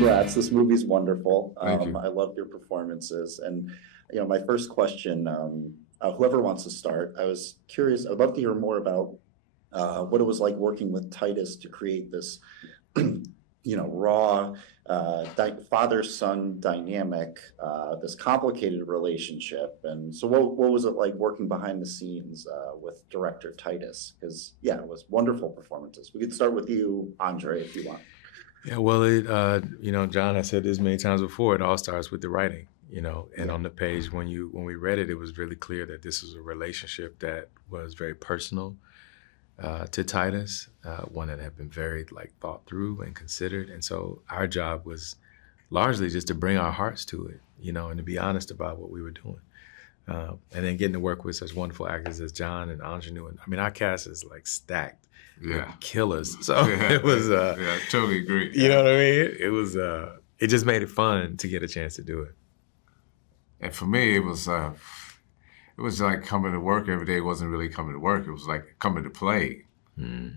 congrats. This movie's wonderful. Thank you. I loved your performances. And, my first question, whoever wants to start, I was curious. I'd love to hear more about what it was like working with Titus to create this, raw father-son dynamic, this complicated relationship. And so what was it like working behind the scenes with director Titus? Because, it was wonderful performances. We could start with you, Andre, if you want. Yeah, well, John, I said this many times before, it all starts with the writing, and on the page when we read it, it was really clear that this was a relationship that was very personal to Titus, one that had been very thought through and considered. And so our job was largely just to bring our hearts to it, and to be honest about what we were doing. And then getting to work with such wonderful actors as John and Ingenue. And I mean, our cast is stacked. Yeah. Killers. So it was, I totally agree. You know what I mean? It was, it just made it fun to get a chance to do it. And for me, it was like coming to work every day. It wasn't really coming to work. It was like coming to play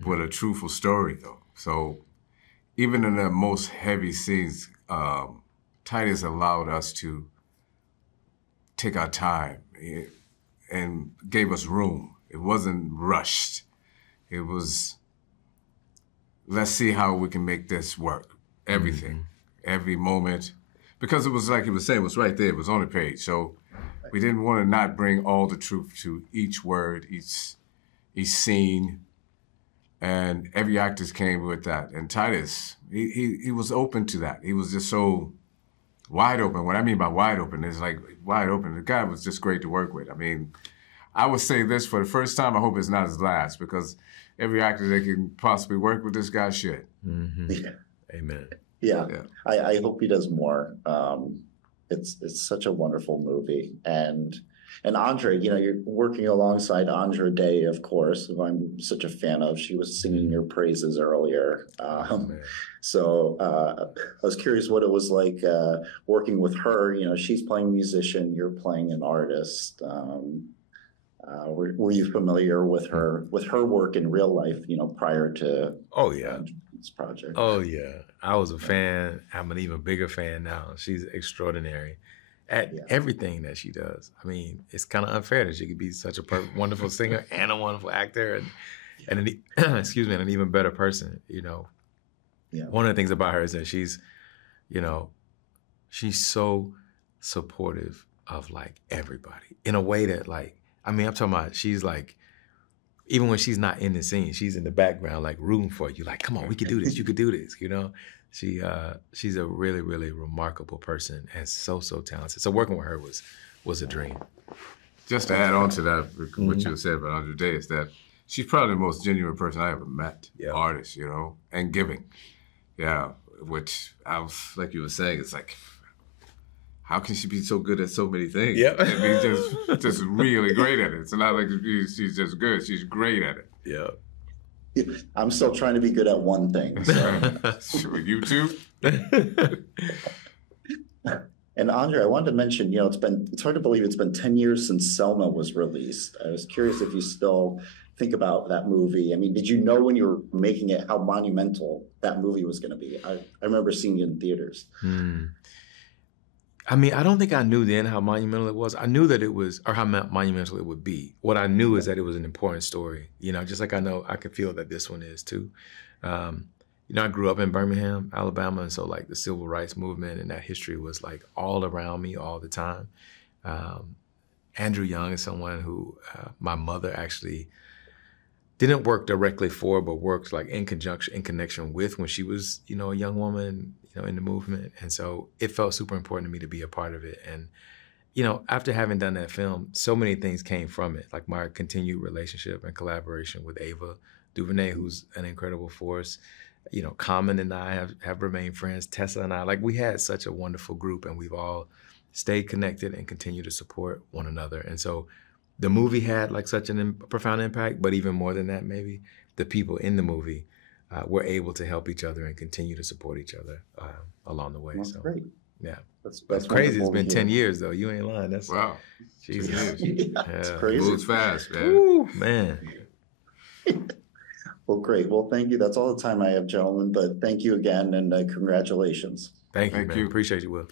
with a truthful story, though. So even in the most heavy scenes, Titus allowed us to take our time and gave us room. It wasn't rushed. It was, let's see how we can make this work. Everything, every moment. Because it was like he was saying, it was right there. It was on the page. So we didn't want to not bring all the truth to each word, each scene. And every actor came with that. And Titus, he was open to that. He was just so wide open. What I mean by wide open is wide open. The guy was just great to work with. I mean, I would say this for the first time, I hope it's not his last, because every actor that can possibly work with this guy should. Mm-hmm. Yeah. Amen. Yeah. I hope he does more. It's such a wonderful movie. And Andre, you're working alongside Andra Day, of course, who I'm such a fan of. She was singing your praises earlier. So I was curious what it was like working with her. She's playing a musician, you're playing an artist. Were you familiar with her work in real life, prior to this project? Oh, yeah. I was a fan. I'm an even bigger fan now. She's extraordinary at everything that she does. I mean, it's kind of unfair that she could be such a wonderful singer and a wonderful actor and an, excuse me, and an even better person, One of the things about her is that she's so supportive of everybody in a way that I'm talking about she's even when she's not in the scene, she's in the background rooting for you. Come on, we could do this. You could do this. She's a really, really remarkable person and so talented. So working with her was a dream. Just to add on to that, what you said about Andra Day is that she's probably the most genuine person I ever met. Artist, and giving. Yeah, which I was, like you were saying, it's how can she be so good at so many things? Yeah. I mean, just really great at it. It's not like she's just good. She's great at it. Yeah. I'm still trying to be good at one thing. So. You too? And Andre, I wanted to mention, it's hard to believe it's been 10 years since Selma was released. I was curious if you still think about that movie. I mean, did you know when you were making it how monumental that movie was going to be? I remember seeing it in theaters. I mean, I don't think I knew then how monumental it was. I knew that it was, or how monumental it would be. What I knew is that it was an important story. Just like I know, I could feel that this one is too. I grew up in Birmingham, Alabama, and so the civil rights movement and that history was all around me all the time. Andrew Young is someone who my mother actually didn't work directly for, but worked in connection with when she was, a young woman, in the movement. And so it felt super important to me to be a part of it. And, after having done that film, so many things came from it, like my continued relationship and collaboration with Ava DuVernay, who's an incredible force. Common and I have remained friends. Tessa and I, we had such a wonderful group, and we've all stayed connected and continue to support one another. And so the movie had such a profound impact, but even more than that, maybe the people in the movie were able to help each other and continue to support each other along the way. That's so great. Yeah, that's crazy. It's been 10 years though. You ain't lying. That's wow. Jesus. It's crazy. Moves fast, man. Woo, man. Well, great. Well, thank you. That's all the time I have, gentlemen, but thank you again and congratulations. Thank you, Thank man. you. Appreciate you, Will.